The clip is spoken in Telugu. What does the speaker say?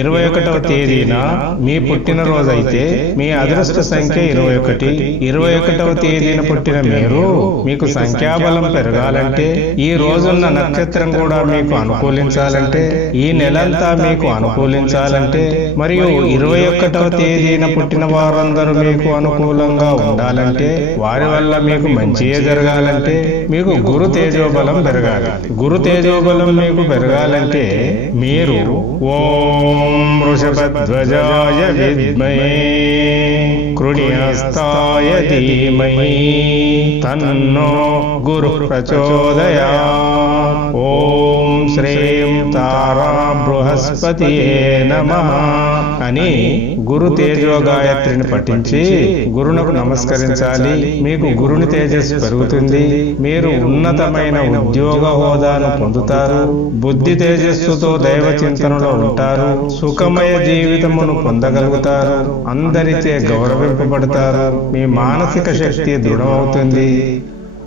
21వ తేదీన మీ పుట్టినరోజైతే మీ అదృష్ట సంఖ్య 21. 21వ తేదీన పుట్టిన మీరు మీకు సంఖ్యాబలం పెరగాలంటే, ఈ రోజున్న నక్షత్రం కూడా మీకు అనుకూలించాలంటే, ఈ నెలంతా మీకు అనుకూలించాలంటే, మరియు 21వ తేదీన పుట్టిన వారందరూ మీకు అనుకూలంగా ఉండాలంటే, వారి వల్ల మీకు మంచియే జరగాలంటే మీకు గురు తేజోబలం పెరగాలి. గురు తేజోబలం మీకు పెరగాలంటే మీరు ఓం వృషభధ్వజాయ విద్మహే కృణ్యస్తాయ ధీమహి తన్నో గురు ప్రచోదయాత్. ఓం శ్రీం తారా బృహస్పతియే నమః అని గురు తేజో గాయత్రిని పఠించి గురునకు నమస్కరించాలి. మీకు గురుని తేజస్సు పెరుగుతుంది. మీరు ఉన్నతమైన ఉద్యోగ హోదాను పొందుతారు. బుద్ధి తేజస్సుతో దైవ చింతనలో ఉంటారు. సుఖమయ జీవితమును పొందగలుగుతారు. అందరిచే గౌరవింపబడతారు. మీ మానసిక శక్తి దృఢమవుతుంది.